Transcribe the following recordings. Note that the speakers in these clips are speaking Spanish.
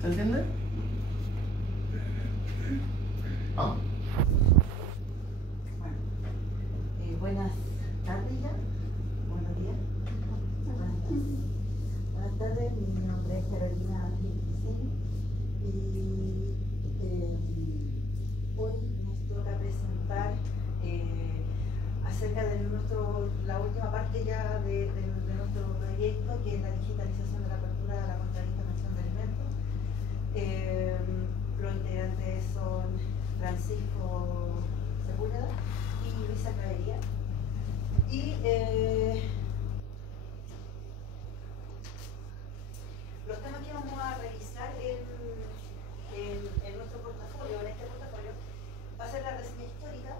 ¿Se entiende? Vamos. Bueno, buenas tardes ya. Buenos días. Buenas tardes. Buenas tardes, mi nombre es Carolina Gil y hoy nos toca presentar acerca de la última parte ya de nuestro proyecto, que es la digitalización de la apertura de la cuenta de intervención de alimentos. Los integrantes son Francisco Sepúlveda y Luisa Clavería. Y los temas que vamos a revisar en nuestro portafolio, en este portafolio, va a ser la reseña histórica,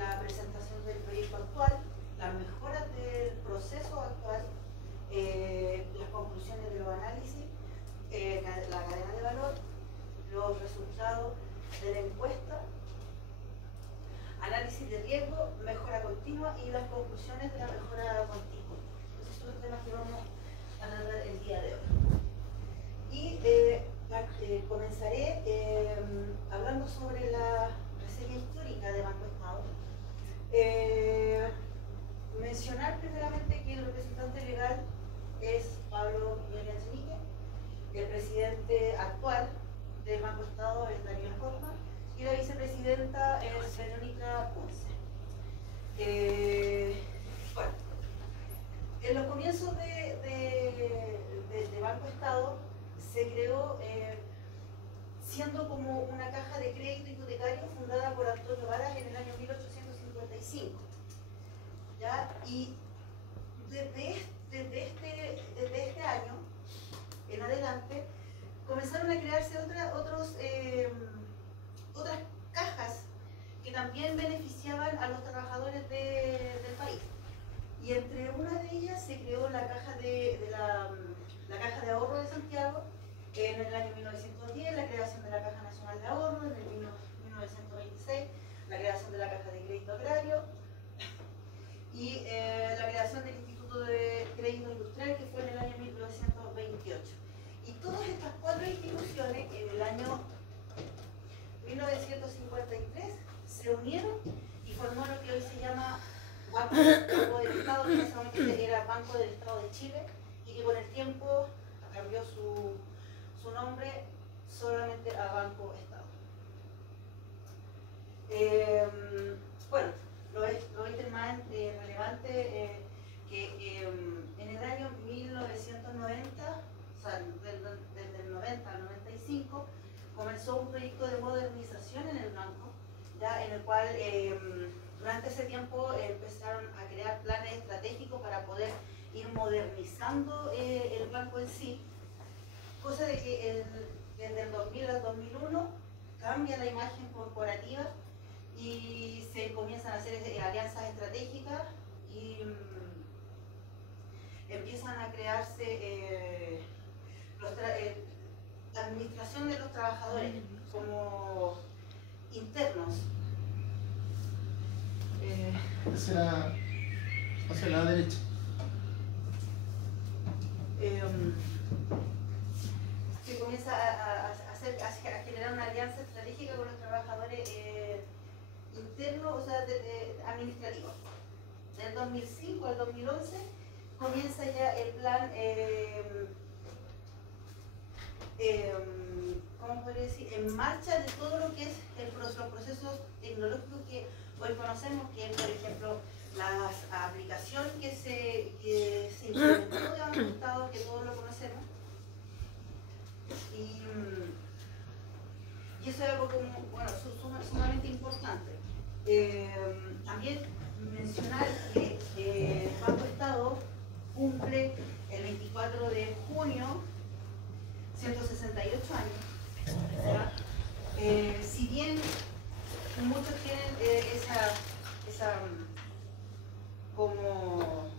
la presentación del proyecto actual, las mejoras del proceso actual, las conclusiones de los análisis, la cadena de valor, los resultados de la encuesta, análisis de riesgo, mejora continua y las conclusiones de la mejora continua. Esos son los temas que vamos a tratar el día de hoy. Y comenzaré hablando sobre la reseña histórica de Banco Estado. Mencionar primeramente que el representante legal es Pablo Piñera Echenique, el presidente actual del Banco Estado es Daniel Hoffman y la vicepresidenta es Verónica Ponce. Bueno, en los comienzos de Banco Estado se creó siendo como una caja de crédito hipotecario fundada por Antonio Varas en el año 1855. ¿Ya? Y desde este año en adelante comenzaron a crearse otras cajas que también beneficiaban a los trabajadores del país. Y entre una de ellas se creó la caja la Caja de Ahorro de Santiago en el año 1910, la creación de la Caja Nacional de Ahorro en el 1926, la creación de la Caja de Crédito Agrario y la creación del Instituto de Crédito Industrial, que fue en el año 1928. Y todas estas cuatro instituciones en el año 1953 se unieron y formó lo que hoy se llama Banco del Estado, que en ese momento era Banco del Estado de Chile, y que con el tiempo cambió su nombre solamente a Banco Estado. Bueno, lo ítem más relevante que en el año 1990, o sea, desde el 90 al 95, comenzó un proyecto de modernización en el banco, ya, en el cual durante ese tiempo empezaron a crear planes estratégicos para poder ir modernizando el banco en sí, cosa de que desde el 2000 al 2001 cambia la imagen corporativa y se comienzan a hacer alianzas estratégicas y empiezan a crearse la administración de los trabajadores como internos. Hacia la derecha. Se comienza a generar una alianza estratégica con los trabajadores internos, o sea, administrativos. Del 2005 al 2011 comienza ya el plan, ¿cómo podría decir?, en marcha de todo lo que es los procesos tecnológicos que hoy conocemos, que es, por ejemplo, la aplicación que se implementó de Banco Estado, que todos lo conocemos. Y eso es algo como, bueno, sumamente importante. También mencionar que Banco Estado cumple el 24 de junio 168 años. Si bien muchos tienen esa como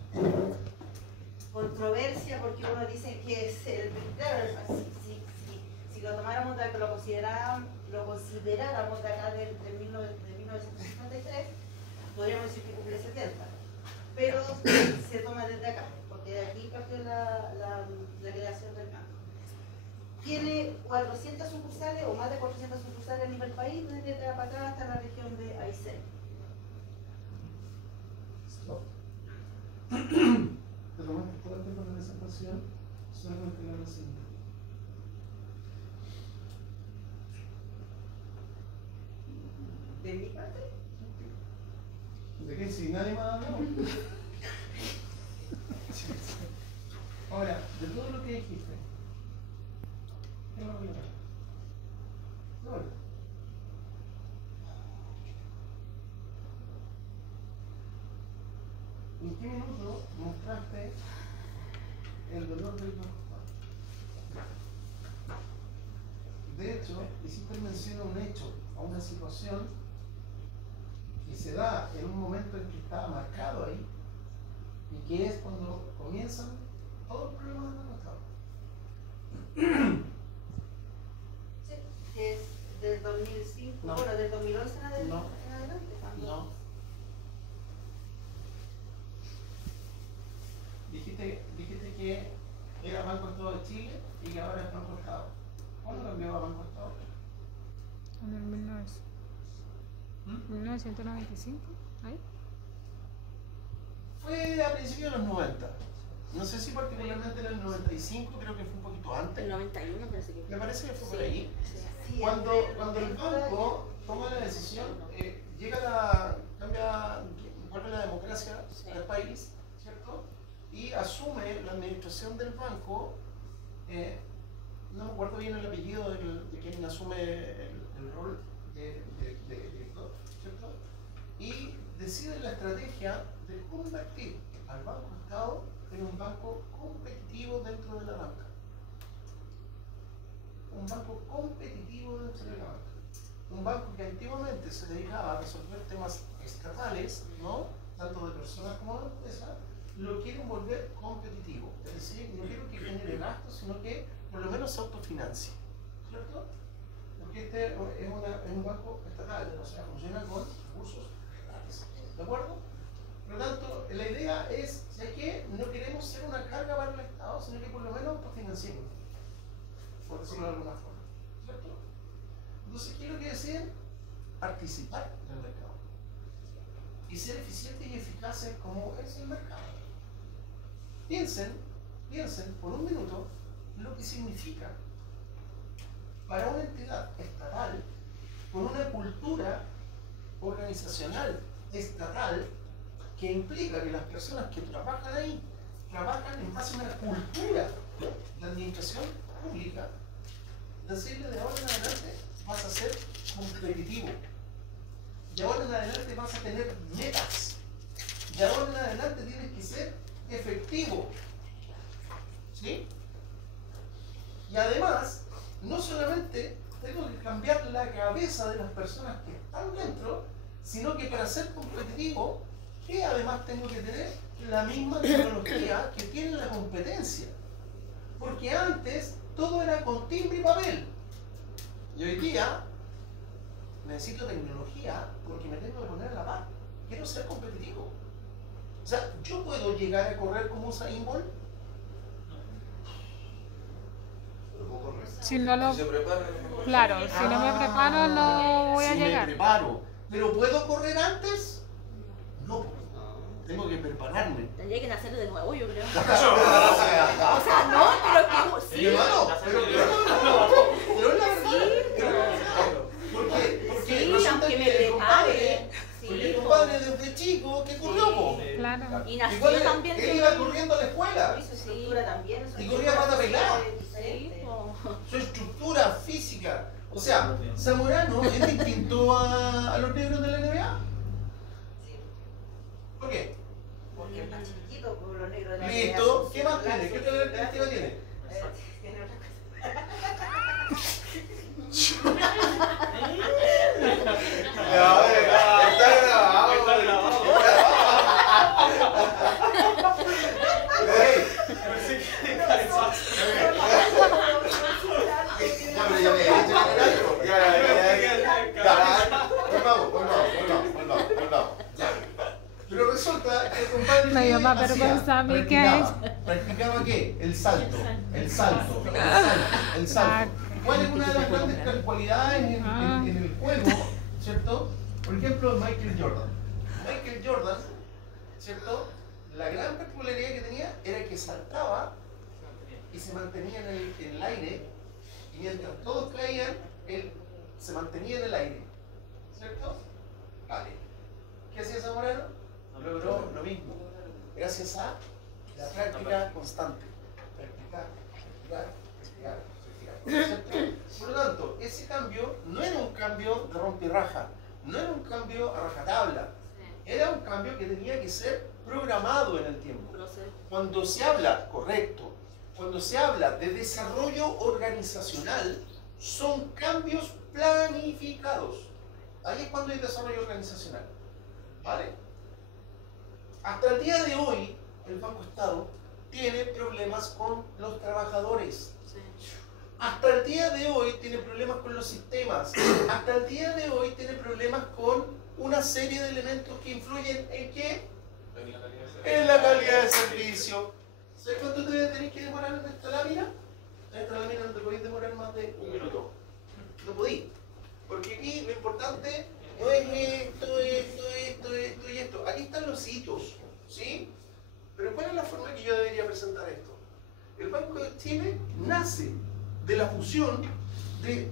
controversia, porque uno dice que es claro, si lo tomáramos de acá, lo consideráramos de acá de 1953, podríamos decir que cumple 70, pero se toma desde acá, porque de aquí partió la creación del banco. tiene 400 sucursales o más de 400 sucursales a nivel país, desde Tarapacá hasta la región de Aysén. Te tomaste todo el tiempo de esa pasión, solamente la reseña. ¿De mi parte? ¿De qué? Si nadie más habló. Ahora, de todo lo que dijiste, ¿qué va a hablar? No. ¿En qué minuto mostraste el dolor del costado? De hecho, hiciste mención a un hecho, a una situación que se da en un momento en que estaba marcado ahí y que es cuando comienzan todos los problemas del costado. Sí, es del 2005, No. bueno, del 2011 en adelante. No. En adelante, cuando- No. Dijiste que era Banco Estado de Chile y que ahora es Banco Estado. ¿Cuándo cambió a Banco Estado? En el 1995, ahí. Fue a principios de los 90. No sé si particularmente en el 95, creo que fue un poquito antes. El 91 parece que Me parece que fue por ahí. Sí, Cuando entre el 90 banco toma la decisión, vuelve la democracia Sí. al país, ¿cierto? Y asume la administración del banco, no me acuerdo bien el apellido de quien asume el rol de director, ¿cierto? Y decide la estrategia de convertir al Banco Estado en un banco competitivo dentro de la banca. Un banco competitivo dentro de la banca. Un banco que antiguamente se dedicaba a resolver temas estatales, ¿no? Tanto de personas como de empresas, lo quieren volver competitivo. Es decir, no quiero que genere gastos, sino que por lo menos se autofinancie. ¿Cierto? Porque este es un banco estatal, o sea, funciona con recursos estatales. ¿De acuerdo? Por lo tanto, la idea es, ya que no queremos ser una carga para el Estado, sino que por lo menos autofinanciemos, por decirlo de alguna forma. ¿Cierto? Entonces, ¿qué es lo que deciden? Participar en el mercado. Y ser eficientes y eficaces como es el mercado. Piensen por un minuto lo que significa para una entidad estatal con una cultura organizacional estatal que implica que las personas que trabajan ahí trabajan en base a una cultura de administración pública, decirle de ahora en adelante vas a ser competitivo, de ahora en adelante vas a tener metas, de ahora en adelante tienes que ser efectivo, ¿sí? Y además, no solamente tengo que cambiar la cabeza de las personas que están dentro, sino que para ser competitivo, que además tengo que tener la misma tecnología que tiene la competencia. Porque antes todo era con timbre y papel. Y hoy día necesito tecnología porque me tengo que poner a la par. Quiero ser competitivo. O sea, ¿yo puedo llegar a correr como Usain Bolt? Si no lo, Si se prepara, claro, si no me preparo no voy a si llegar. me preparo. ¿Pero puedo correr antes? No. Tengo que prepararme. tendría que nacer de nuevo, yo creo. O O sea, no, pero que sí. Hermano, pero es la verdad. Porque Sí, resulta aunque me que el compadre, prepare. porque Sí, el compadre desde chico, ¿qué corrió? Po? Claro. Y nació Igual también. él iba corriendo a la escuela. Su estructura también. su Y corría pata pelada. Sí, diferente. po. Su estructura física. O sea, Zamorano es distinto a los negros de la NBA. Sí, ¿Por qué? porque es más chiquito, como los negros de la Listo. NBA, ¿Qué más son tiene? ¿Qué otra blancos, característica tiene? Tiene otra cosa. está grabado. Ya, pero ya me he dicho que era algo. Volvamos. Ya. Pero resulta que el compadre Me dio más hacía, vergüenza a mí que practicaba qué? El salto. el salto. Ah, ¿Cuál es una de las grandes cualidades en el juego, ¿cierto? Por ejemplo, Michael Jordan. Michael Jordan, ¿cierto? La gran particularidad que tenía era que saltaba y se mantenía en el aire, y mientras todos caían, él se mantenía en el aire, ¿cierto? Vale. ¿Qué hacía Zamorano? Logró lo mismo, gracias a la práctica constante. Practicar, practicar, practicar, ¿cierto? Por lo tanto, ese cambio no era un cambio de rompirraja, no era un cambio a rajatabla, era un cambio que tenía que ser programado en el tiempo. Cuando se habla, correcto, cuando se habla de desarrollo organizacional, son cambios planificados. Ahí es cuando hay desarrollo organizacional. ¿Vale? Hasta el día de hoy, el Banco Estado tiene problemas con los trabajadores. Hasta el día de hoy tiene problemas con los sistemas. Hasta el día de hoy tiene problemas con una serie de elementos que influyen ¿en qué? En la calidad de servicio. ¿Sabes cuánto te tenés que demorar en esta lámina? En esta lámina no te podéis demorar más de un minuto. No podéis. Porque aquí lo importante no es esto y esto. Aquí están los hitos, ¿sí? Pero ¿cuál es la forma que yo debería presentar esto? El Banco de Chile nace de la fusión de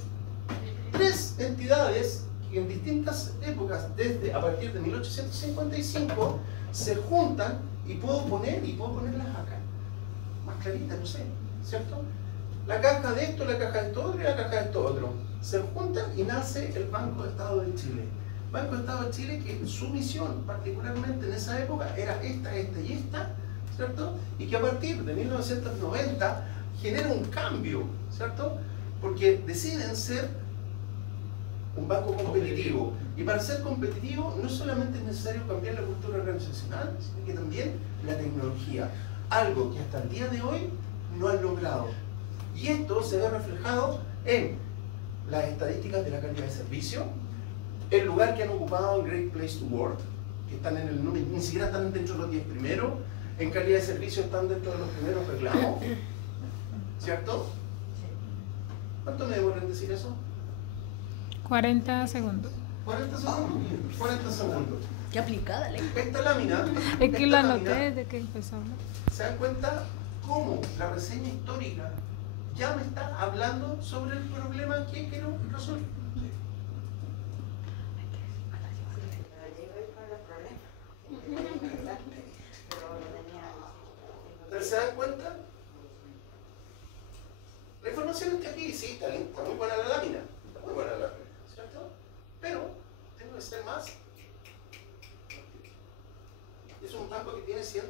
tres entidades que en distintas épocas, a partir de 1855, se juntan y puedo ponerlas acá. Más claritas, no sé, ¿cierto? La caja de esto, la caja de esto otro y la caja de esto otro. Se juntan y nace el Banco de Estado de Chile. Banco de Estado de Chile que su misión, particularmente en esa época, era esta y esta, ¿cierto? Y que a partir de 1990 genera un cambio, ¿cierto? Porque deciden ser un banco competitivo. Y para ser competitivo no solamente es necesario cambiar la cultura organizacional, sino que también la tecnología. Algo que hasta el día de hoy no han logrado. Y esto se ve reflejado en las estadísticas de la calidad de servicio, el lugar que han ocupado en Great Place to Work, que están en el número, ni siquiera están dentro de los 10 primeros, en calidad de servicio están dentro de los primeros reclamos, ¿cierto? ¿Cuánto me demora en decir eso? 40 segundos. 40 segundos. 40 segundos. Qué aplicada la ley. Esta lámina, Es que lo esta anoté lámina, desde que empezamos. ¿se dan cuenta cómo la reseña histórica ya me está hablando sobre el problema que quiero resolver? ¿Pero se dan cuenta? La información está aquí, sí, está muy buena la lámina, está muy buena la lámina, ¿cierto? Pero tengo que ser más. Es un banco que tiene se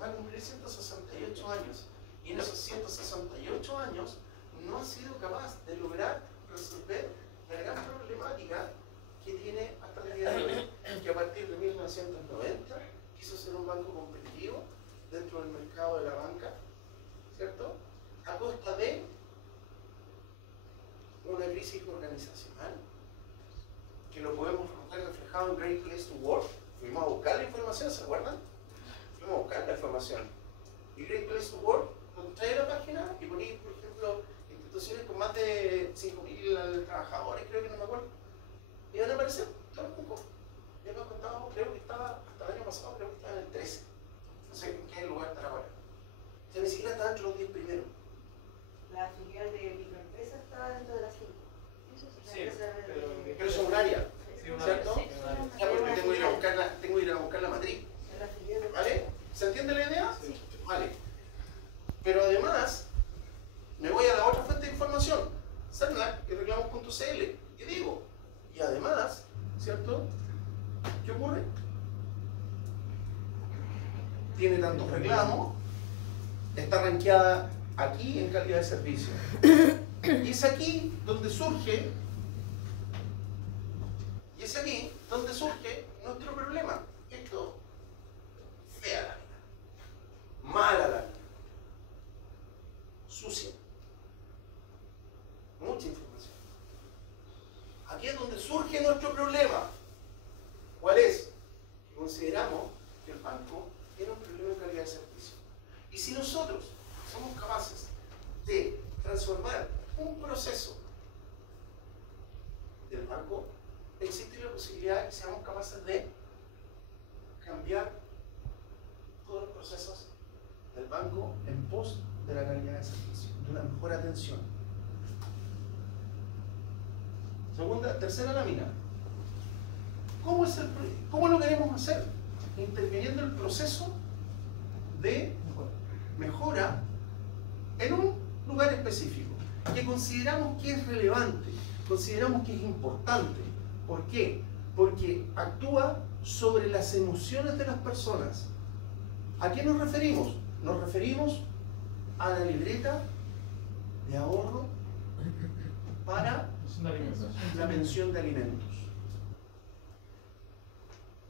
va a cumplir 168 años, y en esos 168 años no ha sido capaz de lograr resolver la gran problemática que tiene hasta el día de hoy, que a partir de 1990 quiso ser un banco competitivo dentro del mercado de la banca, ¿cierto? A costa de una crisis organizacional, que lo podemos ver reflejado en Great Place to Work. Fuimos a buscar la información, ¿se acuerdan? Fuimos a buscar la información. Y Great Place to Work, trae la página y poní, por ejemplo, instituciones con más de 5.000 trabajadores, creo que no me acuerdo. Y van a aparecer todos los bancos. Ya me han contado, creo que estaba, hasta el año pasado, creo que estaba en el 13. No sé en qué lugar estará ahora. O sea, ni siquiera está dentro de los 10 primeros. La filial de microempresa está dentro de las 5. Pero son un área, ¿cierto? Sí. Ya, porque tengo que ir a buscar la matriz. ¿Vale? ¿Se entiende la idea? Sí. Vale. Pero además, me voy a la otra fuente de información, CERNAC, que reclamos.cl, y digo, y además, ¿cierto? ¿Qué ocurre? Tiene tantos reclamos, está rankeada aquí en calidad de servicio. Y es aquí donde surge, nuestro problema. Esto, fea lámina, mala lámina, sucia, mucha información. Aquí es donde surge nuestro problema. ¿Cuál es? Que consideramos que el banco tiene un problema de calidad de servicio. Y si nosotros somos capaces de transformar un proceso del banco, existe la posibilidad de que seamos capaces de cambiar todos los procesos del banco en pos de la calidad de servicio, de una mejor atención. Tercera lámina. ¿Cómo lo queremos hacer? Interviniendo el proceso de mejora en un lugar específico que consideramos que es relevante, consideramos que es importante. ¿Por qué? Porque actúa sobre las emociones de las personas. ¿A qué nos referimos? Nos referimos a la libreta de ahorro para la pensión de alimentos.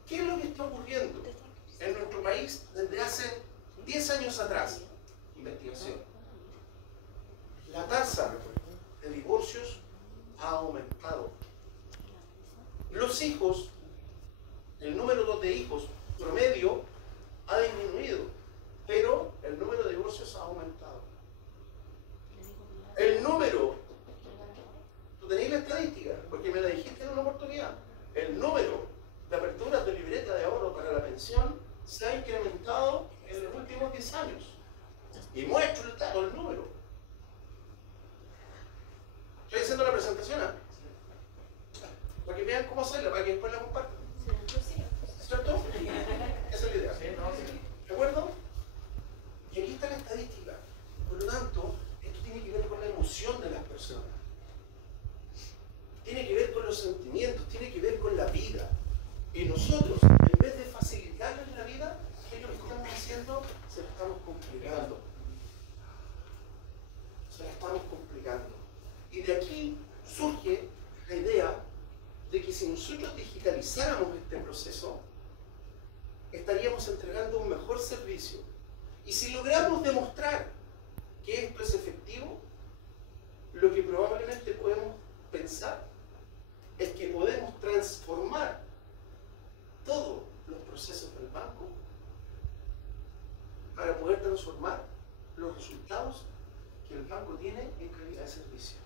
¿Qué es lo que está ocurriendo en nuestro país desde hace 10 años atrás? Investigación. La tasa de divorcios ha aumentado. Los hijos, el número de hijos promedio ha disminuido, pero el número de divorcios ha aumentado. El número, tú tenéis la estadística, porque me la dijiste en una oportunidad, el número de aperturas de libreta de ahorro para la pensión se ha incrementado en los últimos 10 años. Y muestro el dato, el número. Estoy haciendo la presentación, ¿eh? Para que vean cómo hacerla, para que después la compartan. ¿Cierto? Esa es la idea. ¿De acuerdo? Y aquí está la estadística. Por lo tanto, esto tiene que ver con la emoción de las personas. Tiene que ver con los sentimientos, tiene que ver con la vida. Y nosotros, en vez de facilitarles la vida, ¿qué es lo que estamos haciendo? Se la estamos complicando. Se la estamos complicando. Y de aquí surge la idea de que si nosotros digitalizáramos este proceso, estaríamos entregando un mejor servicio. Y si logramos demostrar que esto es efectivo, lo que probablemente podemos pensar es que podemos transformar todos los procesos del banco para poder transformar los resultados que el banco tiene en calidad de servicio.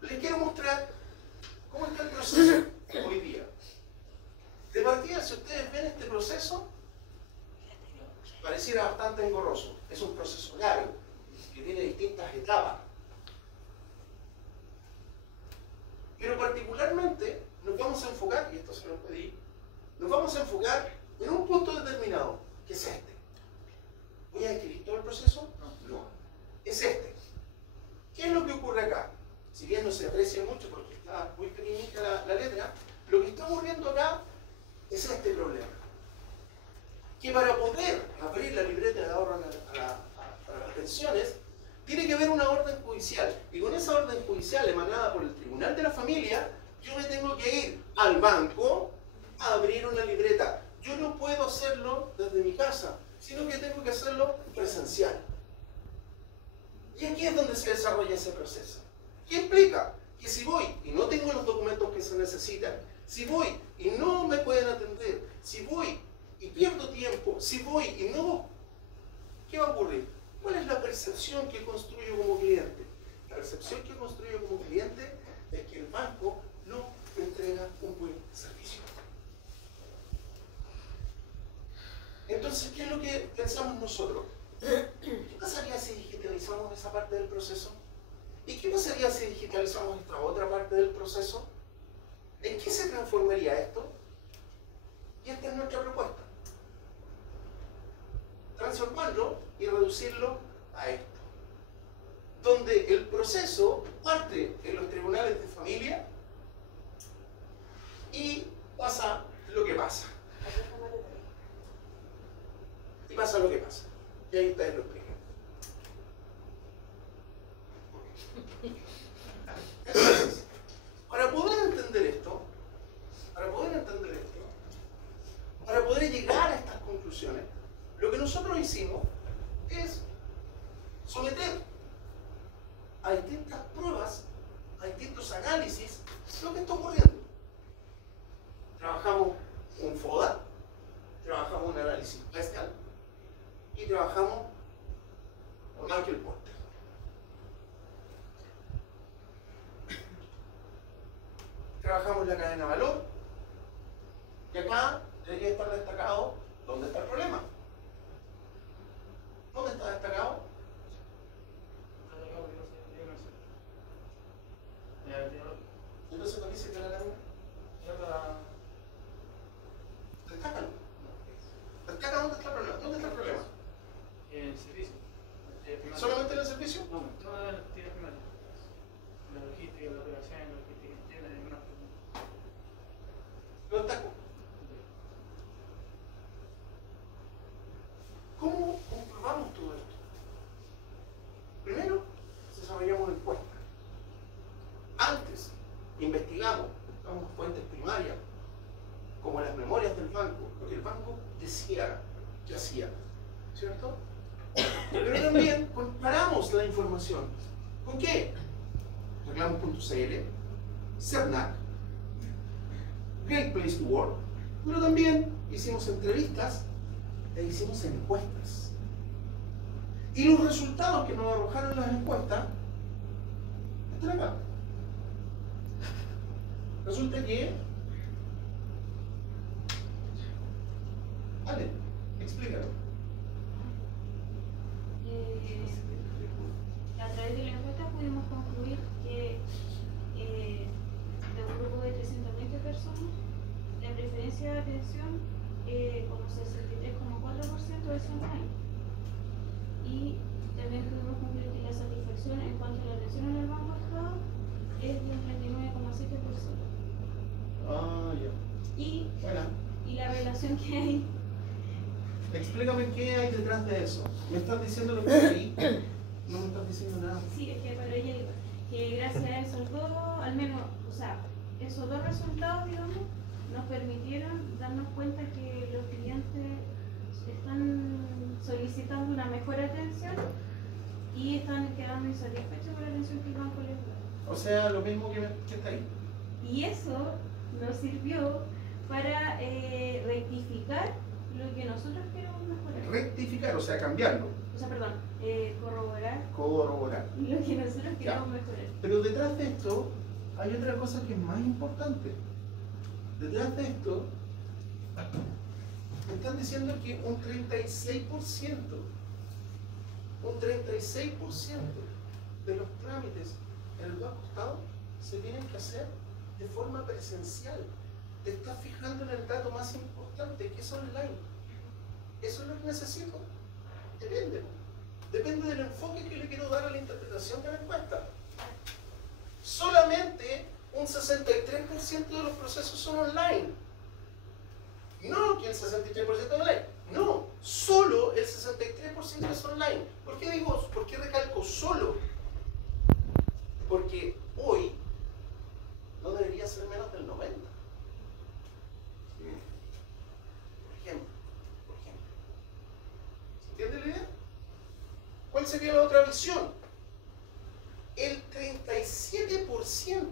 Les quiero mostrar cómo está el proceso hoy día. De partida, si ustedes ven este proceso, pareciera bastante engorroso. Es un proceso largo, que tiene distintas etapas. Pero particularmente nos vamos a enfocar, y esto se lo pedí, nos vamos a enfocar en un punto determinado, que es este. ¿Voy a describir todo el proceso? No. Es este. ¿Qué es lo que ocurre acá? Si bien no se aprecia mucho porque está muy pequeñita la letra, lo que está ocurriendo acá es este problema. Que para poder abrir la libreta de ahorro para las pensiones, tiene que haber una orden judicial. Y con esa orden judicial emanada por el Tribunal de la Familia, yo me tengo que ir al banco a abrir una libreta. Yo no puedo hacerlo desde mi casa, sino que tengo que hacerlo presencial. Y aquí es donde se desarrolla ese proceso. ¿Qué implica? Que si voy y no tengo los documentos que se necesitan, si voy y no me pueden atender, si voy y pierdo tiempo, si voy y no, ¿qué va a ocurrir? ¿Cuál es la percepción que construyo como cliente? La percepción que construyo como cliente es que el banco no me entrega un buen servicio. Entonces, ¿qué es lo que pensamos nosotros? ¿Qué pasaría si digitalizamos esa parte del proceso? ¿Y qué pasaría si digitalizamos esta otra parte del proceso? ¿En qué se transformaría esto? Y esta es nuestra propuesta. Transformarlo y reducirlo a esto. Donde el proceso parte en los tribunales de familia y pasa lo que pasa. Y pasa lo que pasa. Y ahí ustedes lo explican. Entonces, para poder entender esto, para poder llegar a estas conclusiones, lo que nosotros hicimos es someter a distintas pruebas, a distintos análisis, lo que está ocurriendo. Trabajamos un FODA, trabajamos un análisis Pascal y trabajamos con Michael Porter. trabajamos la cadena de valor, y acá debería estar destacado dónde está el problema. ¿Dónde está destacado? Entonces, ¿por qué se queda la lámina? Destácalo. Destaca dónde está el problema. ¿Dónde está el problema? En el servicio. ¿Solamente en el servicio? No, todas las actividades primarias. La logística, la operación, la logística interna, y demás. Lo destaco. ¿Cómo comprobamos todo esto? Primero, desarrollamos encuestas. Antes, investigamos, buscamos fuentes primarias, como las memorias del banco, lo que el banco decía que hacía, ¿cierto? Pero también comparamos la información. ¿Con qué? Reclamos.cl, CERNAC, Great Place to Work, pero también hicimos entrevistas e hicimos encuestas. Y los resultados que nos arrojaron las encuestas están acá. Resulta que... Vale, explícalo. A través de la encuesta pudimos concluir que de un grupo de 320 personas, la preferencia de atención como 63,4% es online. Y también pudimos concluir que la satisfacción en cuanto a la atención en el Banco Estado es de un 39,7%. Ah, ya. Y Bueno, la relación que hay. explícame qué hay detrás de eso. ¿Me estás diciendo lo que leí? No me estás diciendo nada. Sí, es que para ella iba, que gracias a esos dos, al menos, o sea, esos dos resultados, digamos, nos permitieron darnos cuenta que los clientes están solicitando una mejor atención y están quedando insatisfechos con la atención que el banco les da. O sea, lo mismo que está ahí. Y eso nos sirvió para rectificar lo que nosotros queremos mejorar. Rectificar, o sea, cambiarlo. O sea, perdón, corroborar Corroborar. lo que nosotros Ya. queremos mejorar. Pero detrás de esto hay otra cosa que es más importante. Detrás de esto me están diciendo que un 36% de los trámites en el Banco Estado se tienen que hacer de forma presencial. Te estás fijando en el dato más importante, que es online. ¿Eso es lo que necesito? Depende. Depende del enfoque que le quiero dar a la interpretación de la encuesta. Solamente un 63% de los procesos son online. No que el 63% es online. No, solo el 63% es online. ¿Por qué recalco solo? Porque hoy no debería ser menos del 90%. Por ejemplo. ¿Se entiende la idea? ¿Cuál sería la otra visión? El 37%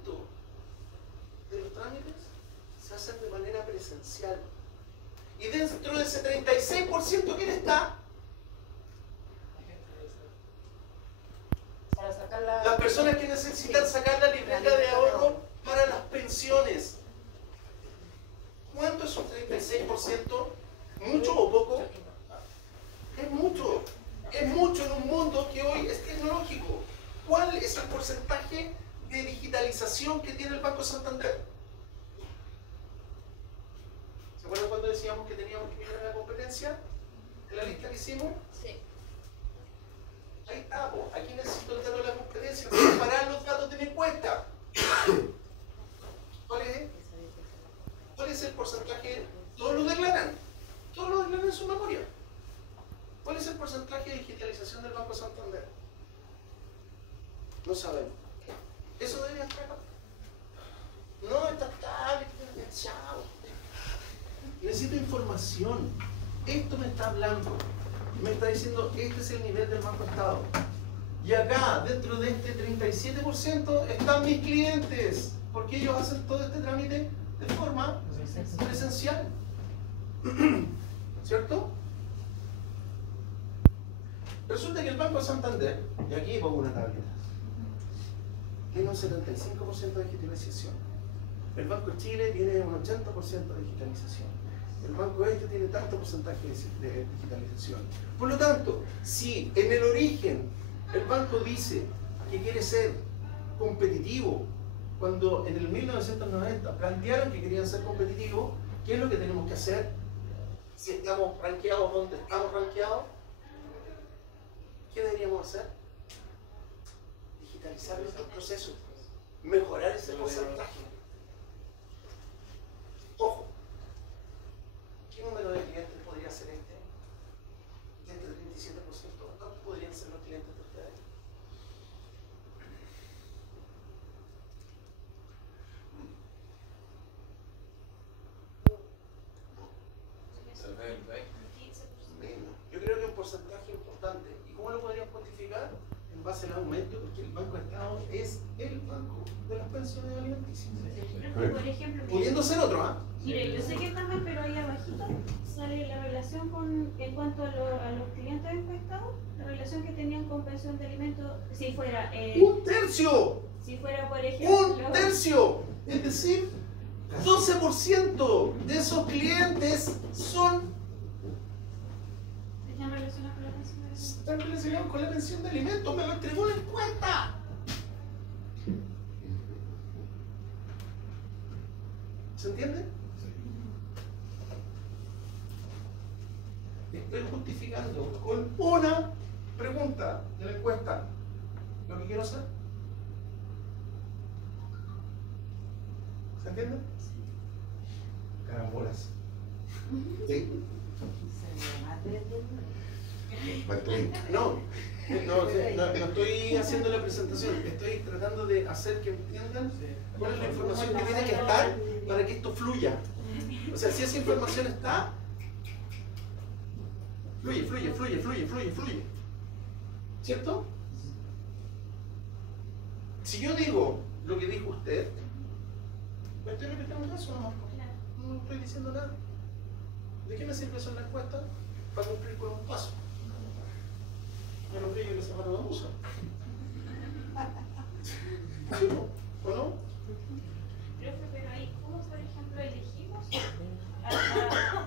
de los trámites se hacen de manera presencial. Y dentro de ese 36%, ¿quién está? Para sacar la... Las personas que necesitan sacar la libreta de ahorro para las pensiones. ¿Cuánto es un 36%? ¿Mucho o poco? Es mucho. Es mucho en un mundo que hoy es tecnológico. ¿Cuál es el porcentaje de digitalización que tiene el Banco Santander? ¿Se acuerdan cuando decíamos que teníamos que mirar la competencia? ¿En la lista que hicimos? Sí. Ahí está, po. Aquí necesito el dato de la competencia para comparar los datos de mi encuesta. ¿Cuál es? ¿Cuál es el porcentaje? Todos lo declaran. Todos lo declaran en su memoria. ¿Cuál es el porcentaje de digitalización del Banco Santander? No sabemos. Eso debería estar acá. No, está tal, chao. Necesito información. Esto me está hablando. Me está diciendo, este es el nivel del Banco Estado. Y acá, dentro de este 37%, están mis clientes. Porque ellos hacen todo este trámite de forma presencial. ¿Cierto? Resulta que el Banco Santander, y aquí pongo una tableta, tiene un 75% de digitalización. El Banco de Chile tiene un 80% de digitalización. El Banco Este tiene tanto porcentaje de digitalización. Por lo tanto, si en el origen el banco dice que quiere ser competitivo, cuando en el 1990 plantearon que querían ser competitivos, ¿qué es lo que tenemos que hacer? Si estamos rankeados donde estamos rankeados, ¿qué deberíamos hacer? Digitalizar nuestros procesos, mejorar ese porcentaje. Ojo, ¿qué número de clientes podría ser este? De este 37%. ¿Cuántos podrían ser los clientes de ustedes? Menos. Yo creo que es un porcentaje importante. ¿Y cómo lo podrían cuantificar? En base al aumento, porque el Banco de Estado es el banco de las pensiones alimenticias. Por ejemplo, Pudiendo ser otro, ¿ah? mire, yo sé que está mal, pero ahí abajito sale la relación en cuanto a los clientes encuestados, la relación que tenían con pensión de alimentos, si fuera, ¡Un tercio! por ejemplo, ¡Un tercio! Es decir, 12% de esos clientes tenían relaciones con la pensión de alimentos. están relacionados con la pensión de alimentos. ¡Me lo entregó la encuesta! ¿Se entiende? Estoy justificando con una pregunta de la encuesta lo que quiero hacer. ¿Se entiende? Carambolas. ¿Sí? No estoy haciendo la presentación, estoy tratando de hacer que entiendan cuál es la información que tiene que estar para que esto fluya. O sea, si esa información está, fluye. ¿Cierto? Si yo digo lo que dijo usted, me estoy repitiendo eso nomás. No estoy diciendo nada. ¿De qué me sirve eso en la encuesta? Para cumplir con un paso. Yo no creo que esa mano no usa. ¿Sí, no? ¿O no? Profe, pero ahí, ¿cómo por ejemplo elegimos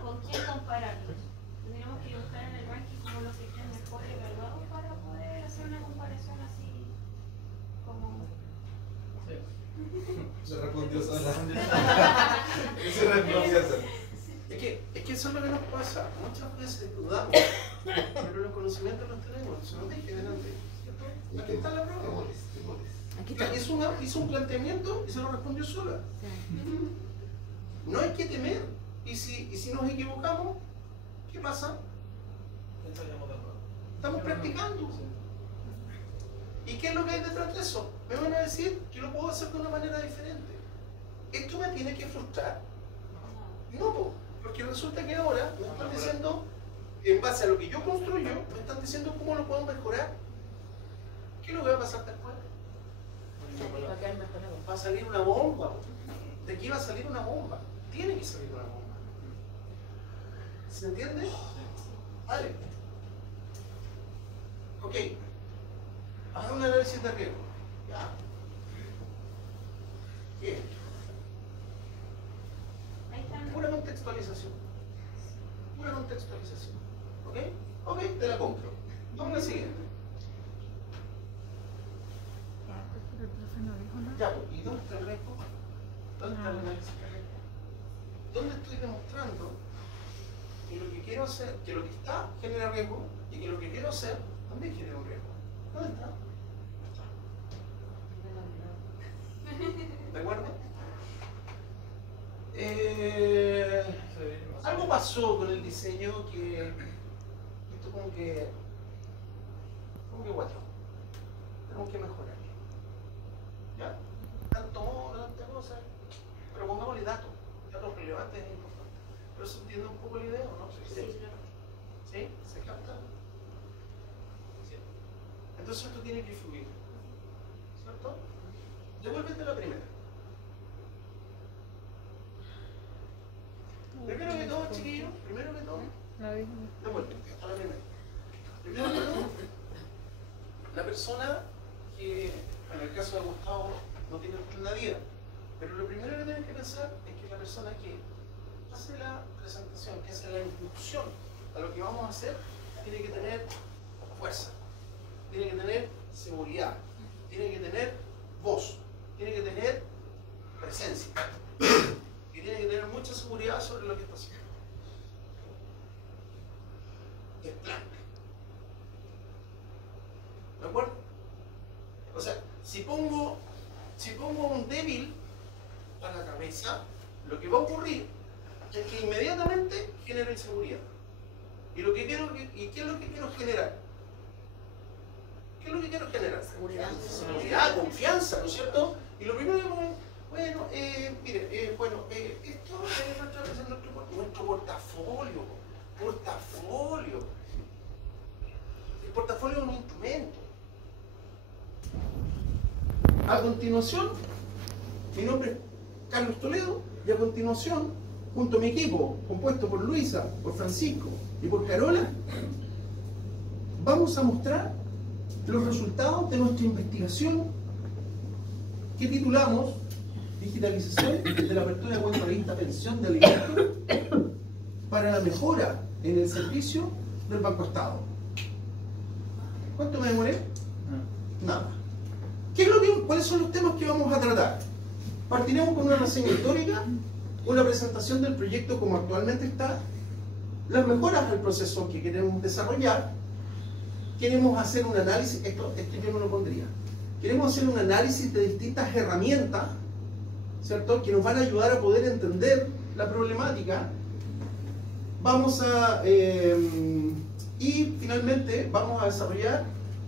con quién compararlos? Tendríamos que buscar en el ranking como los que estén mejor evaluados para poder hacer una comparación así como... Se respondió sola. Se respondió sola. Es que eso es lo que nos pasa. Muchas veces dudamos, pero los conocimientos los tenemos. Se los dije delante. ¿Cierto? Aquí está la prueba. Hizo un planteamiento y se lo respondió sola. No hay que temer. Y si nos equivocamos, ¿qué pasa? Estamos practicando. ¿Y qué es lo que hay detrás de eso? Me van a decir que lo puedo hacer de una manera diferente. ¿Esto me tiene que frustrar? No, porque resulta que ahora me están diciendo, en base a lo que yo construyo, me están diciendo cómo lo puedo mejorar. ¿Qué es lo que va a pasar después? Va a salir una bomba. De aquí va a salir una bomba. Tiene que salir una bomba. ¿Se entiende? Vale. Ok. Haz un análisis de riesgo. ¿Ya? ¿Qué? Ahí están. Pura contextualización. Pura contextualización. ¿Ok? Ok, te la compro. Vamos a la siguiente. El profe no dijo nada. Ya, pues, ¿y dónde está el riesgo? ¿Dónde está el análisis de riesgo? ¿Dónde estoy demostrando que lo que quiero hacer, que lo que está genera riesgo y que lo que quiero hacer también genera un riesgo? ¿Dónde está? ¿De acuerdo? Algo pasó con el diseño que esto como que guató. Tenemos que mejorar. ¿Ya? Tanto mono, tanta cosa, pero pongámosle datos relevantes e importantes. Pero se entiende un poco la idea, ¿o no? ¿Sí? ¿Se capta? ¿Sí? Entonces esto tiene que fluir. ¿Cierto? Devuélvete la primera. Primero que todo, chiquillos, primero que todo, No dijo devuélvete a la primera. Primero que todo, la persona que, en el caso de Gustavo, no tiene una vida, Pero lo primero que tienes que pensar es que la persona que hace la presentación, que hace la introducción a lo que vamos a hacer, tiene que tener fuerza, tiene que tener seguridad, tiene que tener voz, tiene que tener presencia y tiene que tener mucha seguridad sobre lo que está haciendo. Es plan. ¿De acuerdo? O sea, si pongo un débil a la cabeza, lo que va a ocurrir es que inmediatamente genera inseguridad. ¿Y qué es lo que quiero generar? ¿Qué es lo que quiero generar? Seguridad. Seguridad, confianza, ¿no es cierto? Y lo primero que pongo, bueno, mire, esto es nuestro portafolio. Portafolio. El portafolio es un instrumento. A continuación, mi nombre es Carlos Toledo y a continuación, junto a mi equipo, compuesto por Luisa, por Francisco y por Carola, vamos a mostrar los resultados de nuestra investigación que titulamos Digitalización de la apertura de cuenta vista pensión de alimentos para la mejora en el servicio del Banco Estado. ¿Cuánto me demoré? Nada. ¿Cuáles son los temas que vamos a tratar? Partiremos con una reseña histórica, una presentación del proyecto como actualmente está, las mejoras del proceso que queremos desarrollar. Queremos hacer un análisis, esto yo no lo pondría, queremos hacer un análisis de distintas herramientas, ¿cierto?, que nos van a ayudar a poder entender la problemática. Y finalmente vamos a desarrollar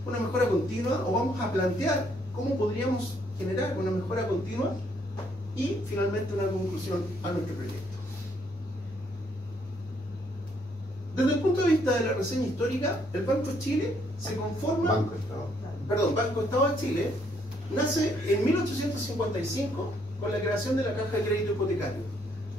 una mejora continua, o vamos a plantear cómo podríamos generar una mejora continua y finalmente una conclusión a nuestro proyecto. Desde el punto de vista de la reseña histórica, el Banco de Chile se conforma... Banco Estado de Chile nace en 1855 con la creación de la Caja de Crédito Hipotecario.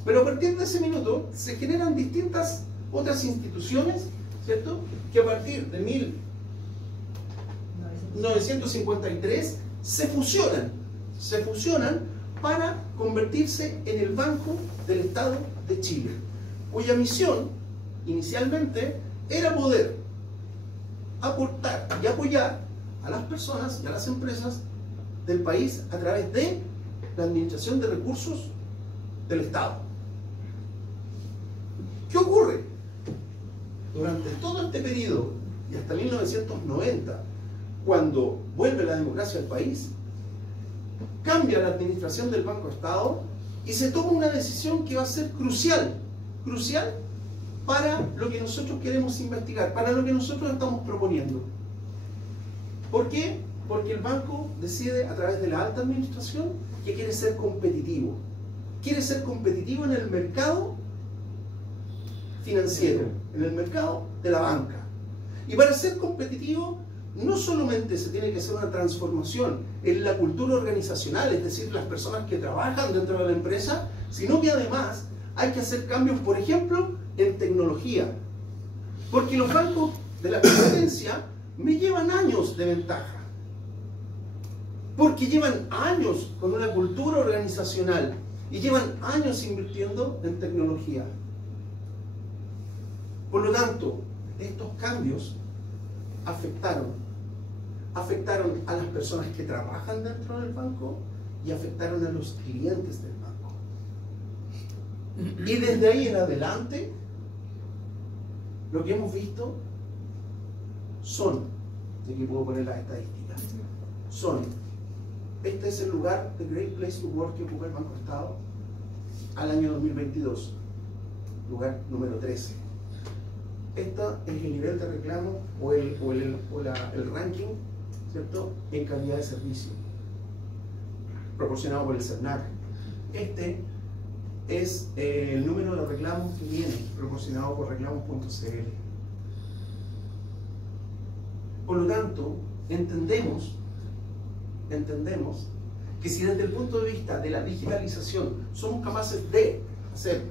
Pero a partir de ese minuto se generan distintas otras instituciones, ¿cierto?, que a partir de 1953 se fusionan para convertirse en el Banco del Estado de Chile, cuya misión inicialmente era poder aportar y apoyar a las personas y a las empresas del país a través de la administración de recursos del Estado. ¿Qué ocurre? Durante todo este periodo y hasta 1990, cuando vuelve la democracia al país, cambia la administración del Banco Estado y se toma una decisión que va a ser crucial para lo que nosotros queremos investigar, para lo que nosotros estamos proponiendo. ¿Por qué? Porque el banco decide a través de la alta administración que quiere ser competitivo. Quiere ser competitivo en el mercado financiero, en el mercado de la banca. Y para ser competitivo, no solamente se tiene que hacer una transformación en la cultura organizacional, es decir, las personas que trabajan dentro de la empresa, sino que además hay que hacer cambios, por ejemplo, en tecnología. Porque los bancos de la competencia me llevan años de ventaja. Porque llevan años con una cultura organizacional y llevan años invirtiendo en tecnología. Por lo tanto, estos cambios afectaron a las personas que trabajan dentro del banco y afectaron a los clientes del banco. Y desde ahí en adelante, lo que hemos visto son, y aquí puedo poner las estadísticas, este es el lugar, The Great Place to Work, que ocupa el Banco Estado al año 2022, lugar número 13. Este es el nivel de reclamo o el ranking, ¿cierto?, en calidad de servicio, proporcionado por el CERNAC. Este es el número de reclamos que viene, proporcionado por reclamos.cl. Por lo tanto, entendemos que si desde el punto de vista de la digitalización somos capaces de hacer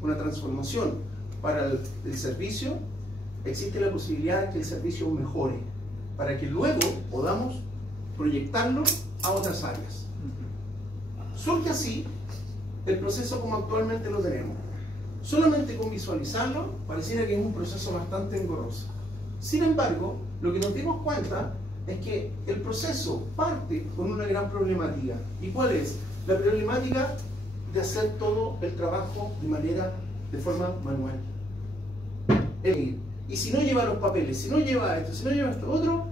una transformación para el servicio, existe la posibilidad de que el servicio mejore, para que luego podamos proyectarlo a otras áreas. surge así el proceso como actualmente lo tenemos. Solamente con visualizarlo, pareciera que es un proceso bastante engorroso. Sin embargo, lo que nos dimos cuenta es que el proceso parte con una gran problemática. ¿Y cuál es? La problemática de hacer todo el trabajo de forma manual. Y si no lleva los papeles, si no lleva esto, si no lleva esto otro,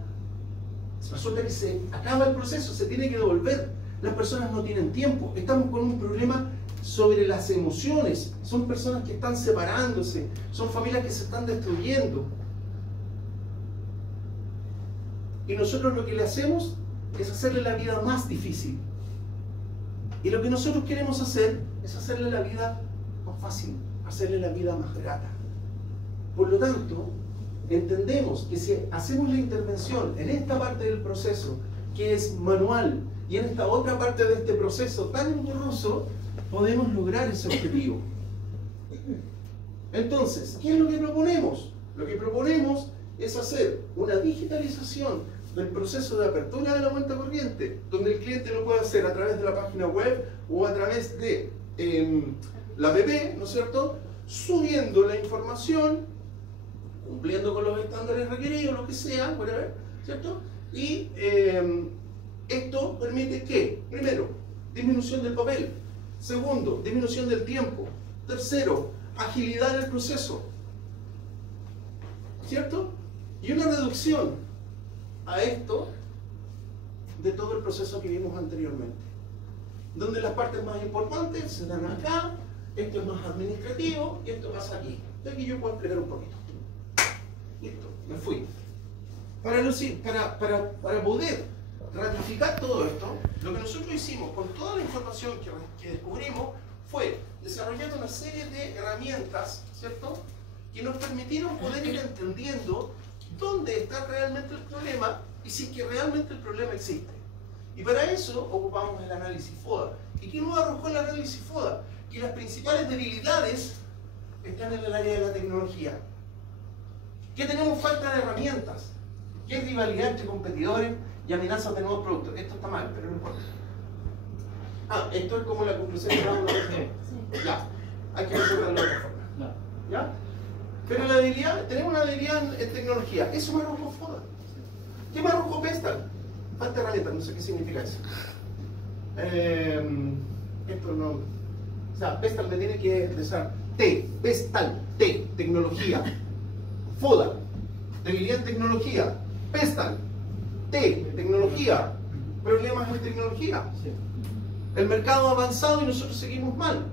resulta que se acaba el proceso, se tiene que devolver. Las personas no tienen tiempo. Estamos con un problema sobre las emociones. Son personas que están separándose, son familias que se están destruyendo. Y nosotros lo que le hacemos es hacerle la vida más difícil. Y lo que nosotros queremos hacer es hacerle la vida más fácil, hacerle la vida más grata. Por lo tanto, entendemos que si hacemos la intervención en esta parte del proceso, que es manual, y en esta otra parte de este proceso tan engorroso, podemos lograr ese objetivo. Entonces, ¿qué es lo que proponemos? Lo que proponemos es hacer una digitalización del proceso de apertura de la cuenta corriente, donde el cliente lo puede hacer a través de la página web o a través de la app, ¿no es cierto? Subiendo la información, cumpliendo con los estándares requeridos, lo que sea, whatever, ¿cierto? Y esto permite que, primero, disminución del papel. Segundo, disminución del tiempo. Tercero, agilidad del proceso. ¿Cierto? Y una reducción a esto de todo el proceso que vimos anteriormente. Donde las partes más importantes se dan acá, esto es más administrativo y esto pasa aquí. De aquí yo puedo explicar un poquito. Listo, me fui. Para poder ratificar todo esto, lo que nosotros hicimos con toda la información que descubrimos fue desarrollar una serie de herramientas, ¿cierto?, que nos permitieron poder ir entendiendo dónde está realmente el problema y si es que realmente el problema existe. Y para eso ocupamos el análisis FODA. ¿Y qué nos arrojó el análisis FODA? Que las principales debilidades están en el área de la tecnología. Que tenemos falta de herramientas, que hay rivalidad entre competidores y amenazas de nuevos productos. Esto está mal, pero no importa. Esto es como la conclusión que vamos a hacer. Ya, hay que resolverlo de otra forma. ¿Ya? Pero la debilidad, tenemos una debilidad en tecnología. Eso me arrojó FODA. ¿Qué me arrojó Pestal? Falta de herramientas, no sé qué significa eso. Esto no. O sea, Pestal me tiene que empezar. Pestal, tecnología. FODA, debilidad en tecnología. Pestal, tecnología. Problemas en tecnología. El mercado ha avanzado y nosotros seguimos mal.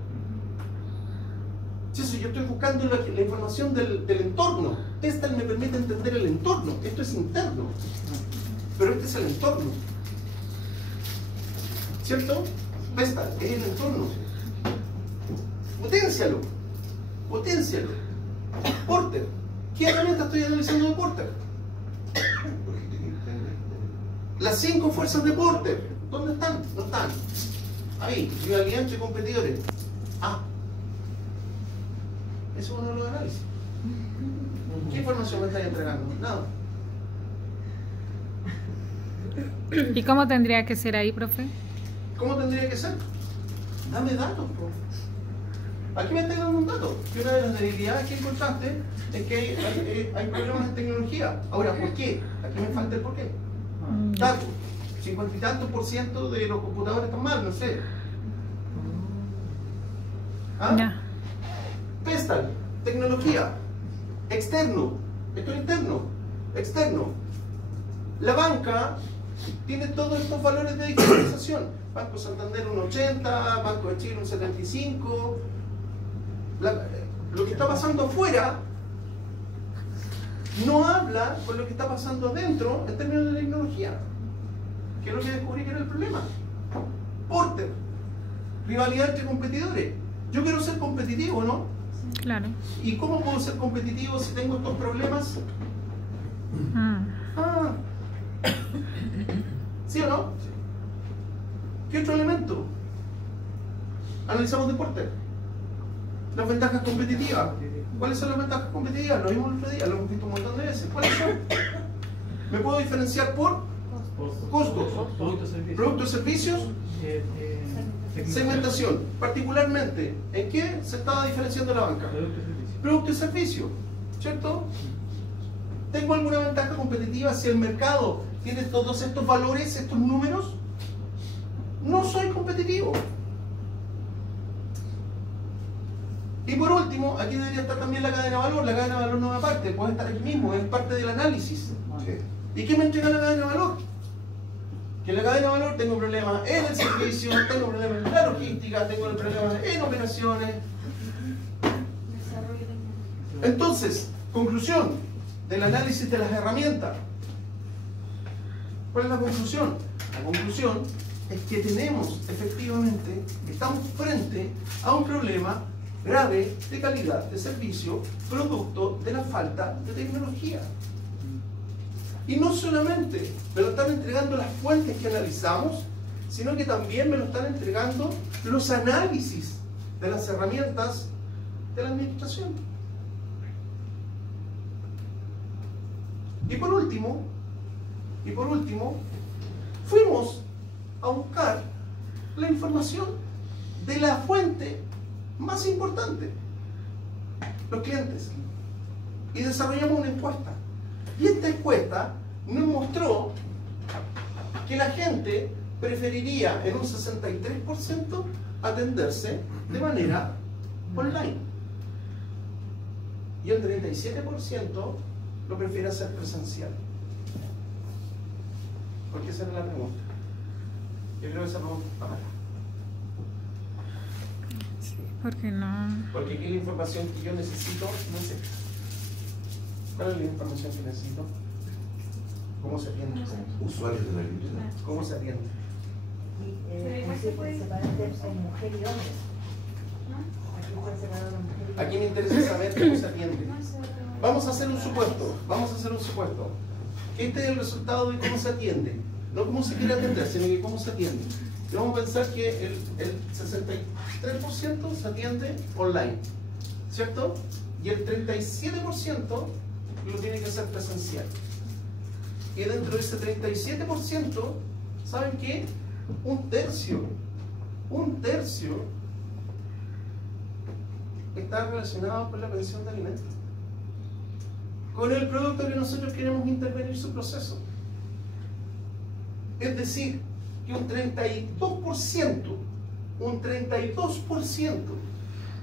Yo estoy buscando la información del entorno. Pestal me permite entender el entorno. Esto es interno. Pero este es el entorno. ¿Cierto? Pestal es el entorno. Potencialo. Potencialo. Porter. ¿Qué herramienta estoy analizando de Porter? Las 5 fuerzas de Porter. ¿Dónde están? No están. Ahí, rivalidad entre competidores. Eso es uno de los análisis. ¿Qué información me estáis entregando? Nada. ¿Y cómo tendría que ser ahí, profe? ¿Cómo tendría que ser? Dame datos, po. Aquí me estáis dando un dato. Que una de las debilidades que encontraste es que hay problemas en tecnología. Ahora, ¿por qué? Aquí me falta el por qué. Datos. 50 y tantos % de los computadores están mal, no sé. Pestal, tecnología, externo, esto es interno, externo. La banca tiene todos estos valores de digitalización. Banco Santander un 80, Banco de Chile un 75. Lo que está pasando afuera no habla con lo que está pasando adentro en términos de tecnología, que es lo que descubrí que era el problema. Porter, rivalidad entre competidores. Yo quiero ser competitivo, ¿no? Claro. ¿Y cómo puedo ser competitivo si tengo estos problemas? ¿Sí o no? ¿Qué otro elemento? Analizamos de Porter. Las ventajas competitivas. ¿Cuáles son las ventajas competitivas? Lo vimos el otro día, lo hemos visto un montón de veces. ¿Cuáles son? ¿Me puedo diferenciar por? Costos. Productos, servicios, segmentación. Particularmente, ¿en qué se estaba diferenciando la banca? Producto y servicio, ¿cierto? ¿Tengo alguna ventaja competitiva si el mercado tiene todos estos valores, estos números? No soy competitivo. Y por último, aquí debería estar también la cadena de valor. La cadena de valor no es aparte, puede estar aquí mismo, es parte del análisis. ¿Y qué me entrega la cadena de valor? Que en la cadena de valor tengo problemas en el servicio, tengo problemas en la logística, tengo problemas en operaciones. Entonces, conclusión del análisis de las herramientas. ¿Cuál es la conclusión? La conclusión es que tenemos efectivamente, estamos frente a un problema grave de calidad de servicio producto de la falta de tecnología. Y no solamente me lo están entregando las fuentes que analizamos, sino que también me lo están entregando los análisis de las herramientas de la administración. Y por último, fuimos a buscar la información de la fuente más importante, los clientes, y desarrollamos una encuesta. Y esta encuesta nos mostró que la gente preferiría en un 63% atenderse de manera online, y el 37% lo prefiere hacer presencial. ¿Por qué esa era la pregunta? Yo creo que esa pregunta está mala. Porque no. Porque aquí la información que yo necesito no es esta. ¿Cuál es la información que necesito? ¿Cómo se atiende? Usuarios de la libreta. ¿Cómo se atiende? Se puede separar entre mujer y hombre. Aquí puede separar a mujer y hombre. Aquí me interesa saber cómo se atiende. Vamos a hacer un supuesto. Este es el resultado de cómo se atiende. No cómo se quiere atender, sino que cómo se atiende. Y vamos a pensar que el 63% se atiende online, ¿cierto? Y el 37% lo tiene que hacer presencial. Y dentro de ese 37%, ¿saben qué? Un tercio está relacionado con la pensión de alimentos, con el producto que nosotros queremos intervenir su proceso. Es decir, que un 32%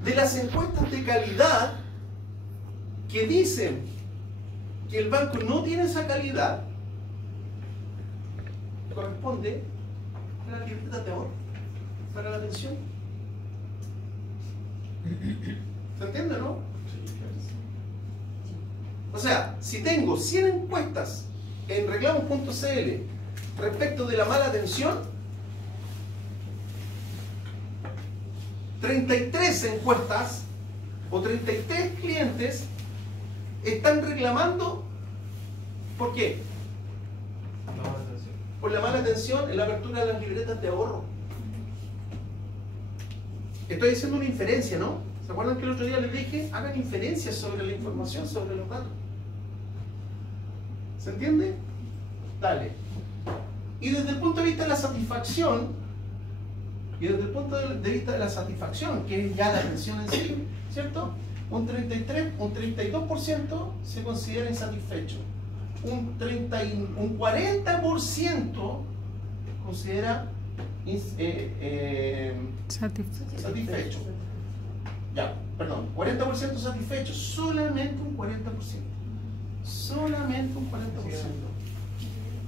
de las encuestas de calidad que dicen que el banco no tiene esa calidad corresponde a la libreta de ahorro para la pensión. ¿Se entiende, no? O sea, si tengo 100 encuestas en reclamos.cl respecto de la mala atención, 33 encuestas o 33 clientes están reclamando. ¿Por qué? Por la mala atención en la apertura de las libretas de ahorro. Estoy haciendo una inferencia, ¿no? ¿Se acuerdan que el otro día les dije? Hagan inferencias sobre la información, sobre los datos. ¿Se entiende? Dale. Y desde el punto de vista de la satisfacción, que es ya la atención en sí, ¿cierto? Un 32% se considera insatisfecho. Un 40% considera satisfecho. Ya, perdón, 40% satisfecho, solamente un 40%. Solamente un 40%.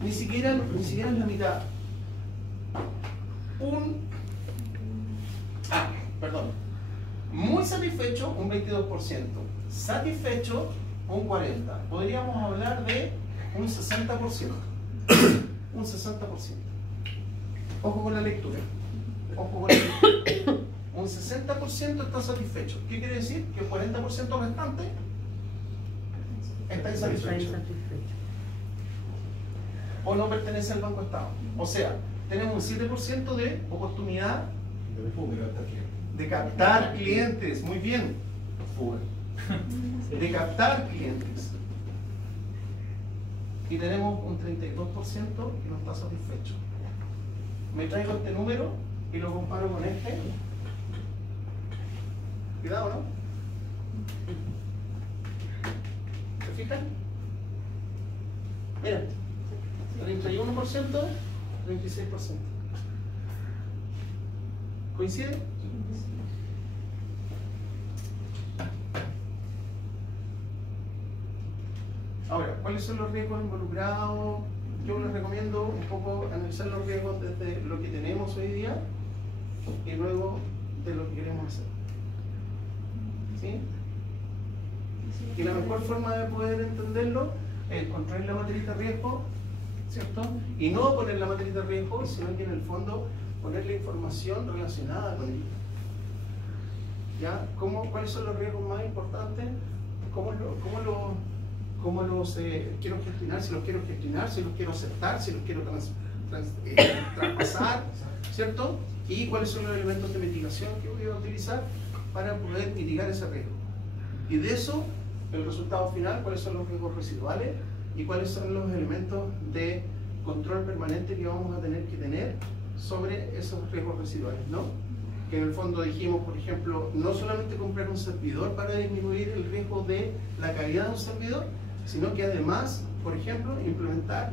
Ni siquiera es la mitad. Muy satisfecho, un 22%. Satisfecho, un 40%. Podríamos hablar de un 60%. Un 60%. Ojo con la lectura. Un 60% está satisfecho. ¿Qué quiere decir? Que el 40% restante está insatisfecho. O no pertenece al Banco Estado. O sea, tenemos un 7% de oportunidad de captar clientes. Muy bien. Fuga. De captar clientes. y tenemos un 32% que no está satisfecho. Me traigo este número y lo comparo con este. Cuidado, ¿no? ¿Se fijan? Mira, 31%, 36%. ¿Coincide? Ahora, ¿cuáles son los riesgos involucrados? Yo les recomiendo un poco analizar los riesgos desde lo que tenemos hoy día y luego de lo que queremos hacer. ¿Sí? Y la mejor forma de poder entenderlo es construir la matriz de riesgo, ¿cierto? Y no poner la matriz de riesgo, sino que en el fondo poner la información relacionada con ella. ¿Ya? ¿Cuáles son los riesgos más importantes? ¿Cómo los quiero gestionar? Si los quiero gestionar, si los quiero aceptar, si los quiero traspasar, ¿cierto? Y cuáles son los elementos de mitigación que voy a utilizar para poder mitigar ese riesgo. Y de eso, el resultado final, cuáles son los riesgos residuales y cuáles son los elementos de control permanente que vamos a tener que tener sobre esos riesgos residuales, ¿no? Que en el fondo dijimos, por ejemplo, no solamente comprar un servidor para disminuir el riesgo de la calidad de un servidor, sino que además, por ejemplo, implementar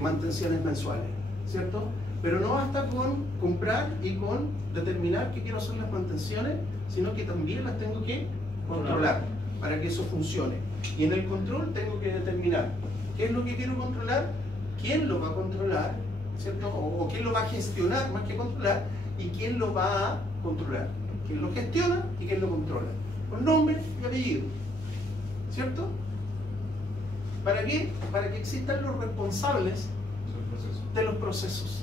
mantenciones mensuales, ¿cierto? Pero no basta con comprar y con determinar que quiero hacer las mantenciones, sino que también las tengo que controlar para que eso funcione. Y en el control tengo que determinar qué es lo que quiero controlar, quién lo va a controlar, ¿cierto? O quién lo va a gestionar más que controlar, y quién lo va a controlar. Quién lo gestiona y quién lo controla. Con nombre y apellido, ¿cierto? ¿Para qué? Para que existan los responsables de los procesos.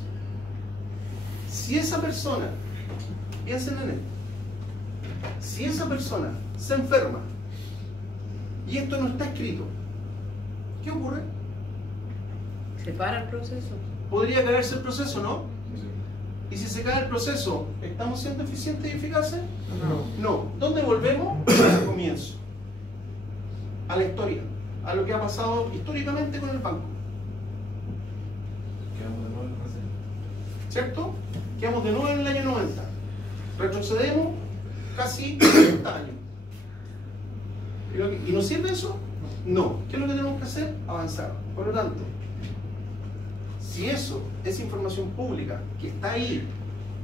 Si esa persona, piensen en esto, si esa persona se enferma y esto no está escrito, ¿qué ocurre? Se para el proceso. Podría caerse el proceso, ¿no? Y si se cae el proceso, ¿estamos siendo eficientes y eficaces? No. ¿Dónde volvemos? Al comienzo. A la historia. A lo que ha pasado históricamente con el banco. Quedamos de nuevo en el presente. ¿Cierto? Quedamos de nuevo en el año 90. Retrocedemos casi 30 años. ¿Y nos sirve eso? No. ¿Qué es lo que tenemos que hacer? Avanzar. Por lo tanto, si eso es información pública, que está ahí,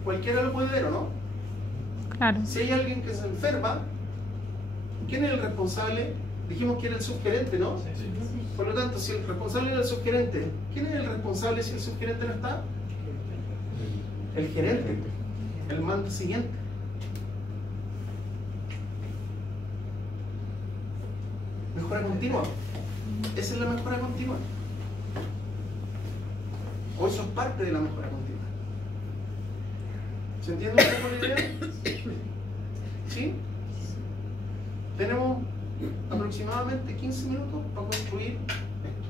cualquiera lo puede ver, ¿o no? Claro. Si hay alguien que se enferma, ¿quién es el responsable? Dijimos que era el subgerente, ¿no? Sí. Por lo tanto, si el responsable era el subgerente, ¿quién es el responsable si el subgerente no está? El gerente, el mando siguiente. Mejora continua. Esa es la mejora continua. O eso es parte de la mejora continua. ¿Se entiende un poco la idea? ¿Sí? Tenemos aproximadamente 15 minutos para construir esto.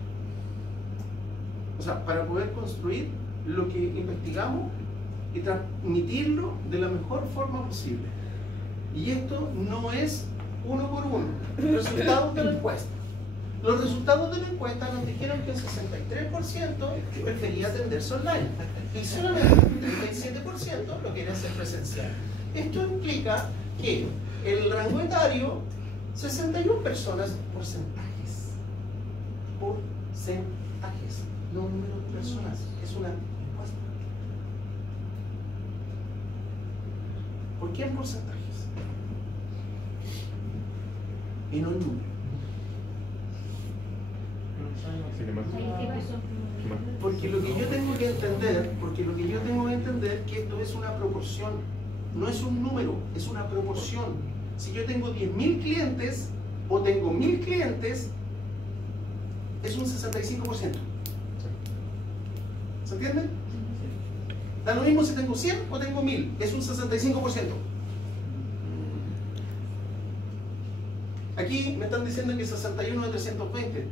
O sea, para poder construir lo que investigamos y transmitirlo de la mejor forma posible. Y esto no es uno por uno. Resultados de la encuesta. Los resultados de la encuesta nos dijeron que el 63% prefería atenderse online y solamente el 37% lo quiere hacer presencial. Esto implica que el rango etario, 61 personas, porcentajes, no número de personas, es una encuesta. ¿Por qué en porcentajes? Y no en número. Porque lo que yo tengo que entender, que esto es una proporción, no es un número, es una proporción. Si yo tengo 10.000 clientes o tengo 1.000 clientes, es un 65%. ¿Se entiende? Da lo mismo si tengo 100 o tengo 1.000, es un 65%. Aquí me están diciendo que 61 de 320.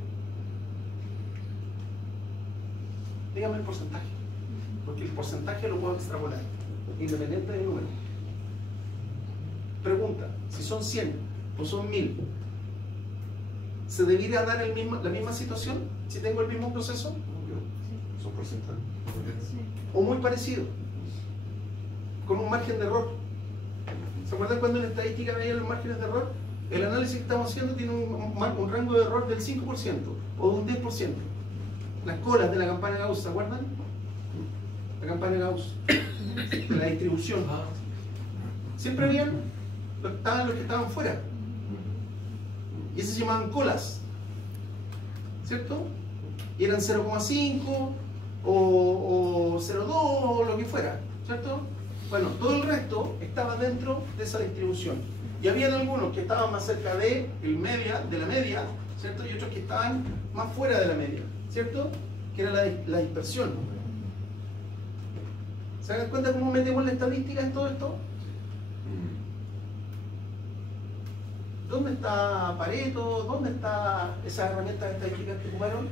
Dígame el porcentaje, porque el porcentaje lo puedo extrapolar, independiente del número. Pregunta, si son 100 o son 1000, ¿Se debería dar la misma situación si tengo el mismo proceso? Son porcentajes. O muy parecido, con un margen de error. ¿Se acuerdan cuando en estadística veían los márgenes de error? El análisis que estamos haciendo tiene un rango de error del 5% o de un 10%. Las colas de la campana Gauss, ¿se acuerdan? La campana Gauss, de la distribución. Siempre habían estaban los que estaban fuera. Y esas se llamaban colas, ¿cierto? Y eran 0,5 o 0,2 o lo que fuera, ¿cierto? Bueno, todo el resto estaba dentro de esa distribución. Y habían algunos que estaban más cerca de la media, ¿cierto? Y otros que estaban más fuera de la media, ¿cierto? Que era la dispersión. ¿Se dan cuenta cómo metemos la estadística en todo esto? ¿Dónde está Pareto? ¿Dónde está esas herramientas estadísticas que ocuparon?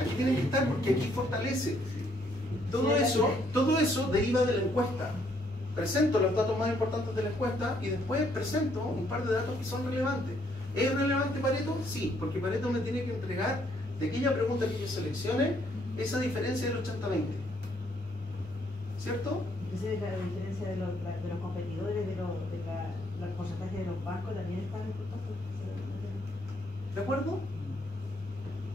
Aquí tienen que estar porque aquí fortalece. Todo eso deriva de la encuesta. Presento los datos más importantes de la encuesta y después presento un par de datos que son relevantes. ¿Es relevante Pareto? Sí, porque Pareto me tiene que entregar de aquella pregunta que yo seleccione esa diferencia del 80-20. ¿Cierto? Esa es la diferencia de los competidores, los porcentajes de los bancos también están importantes. ¿De acuerdo?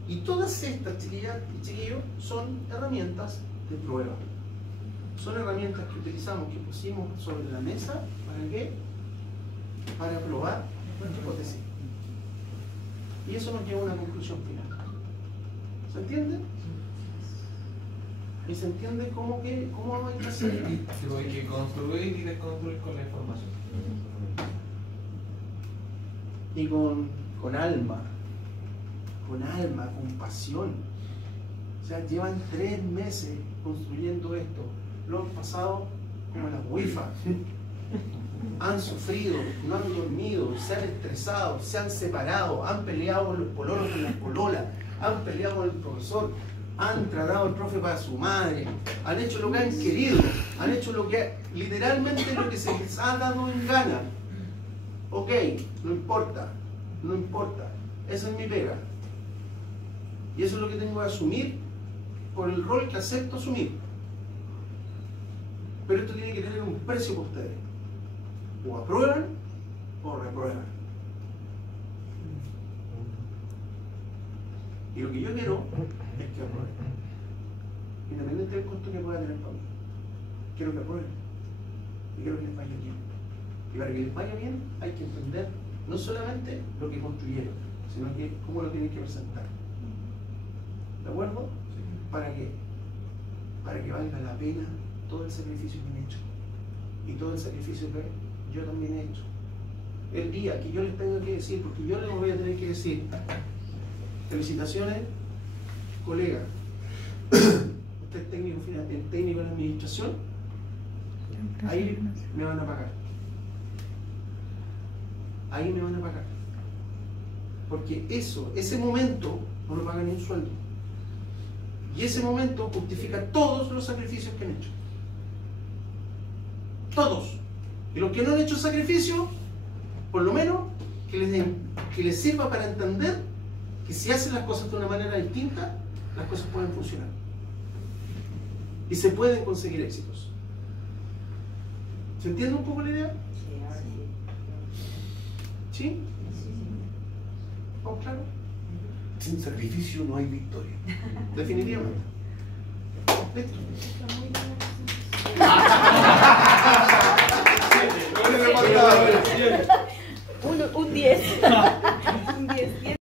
Y todas estas, chiquillas y chiquillos, son herramientas de prueba. Son herramientas que utilizamos, que pusimos sobre la mesa, ¿para qué? Para probar nuestra hipótesis. Y eso nos lleva a una conclusión final. ¿Se entiende? ¿Y se entiende cómo hay que hacer? Hay que construir y desconstruir con la información. Y con alma, con pasión. O sea, llevan 3 meses construyendo esto. Lo han pasado como las WIFA. Han sufrido, no han dormido, se han estresado, se han separado, han peleado con los pololos, con las pololas, han peleado con el profesor, han tratado al profe para su madre, han hecho lo que han querido, han hecho literalmente lo que se les ha dado en gana. Ok, no importa, esa es mi pega. Y eso es lo que tengo que asumir por el rol que acepto asumir. Pero esto tiene que tener un precio para ustedes. O aprueban o reprueban. Y lo que yo quiero es que aprueben. Independiente del costo que pueda tener para mí. Quiero que aprueben. Y quiero que les vaya bien. Y para que les vaya bien hay que entender no solamente lo que construyeron, sino que cómo lo tienen que presentar. ¿De acuerdo? ¿Para qué? Para que valga la pena todo el sacrificio que han hecho. Y todo el sacrificio que yo también he hecho. El día que yo les tenga que decir, porque yo les voy a tener que decir, felicitaciones, colega, usted es técnico en administración, ahí me van a pagar. Ahí me van a pagar. Porque ese momento no lo pagan ni un sueldo. Y ese momento justifica todos los sacrificios que han hecho. Todos. Y los que no han hecho sacrificio, por lo menos que les sirva para entender que si hacen las cosas de una manera distinta, las cosas pueden funcionar. Y se pueden conseguir éxitos. ¿Se entiende un poco la idea? ¿Sí? ¿Vamos claro? Sin sacrificio no hay victoria. Definitivamente. Listo. Un 10.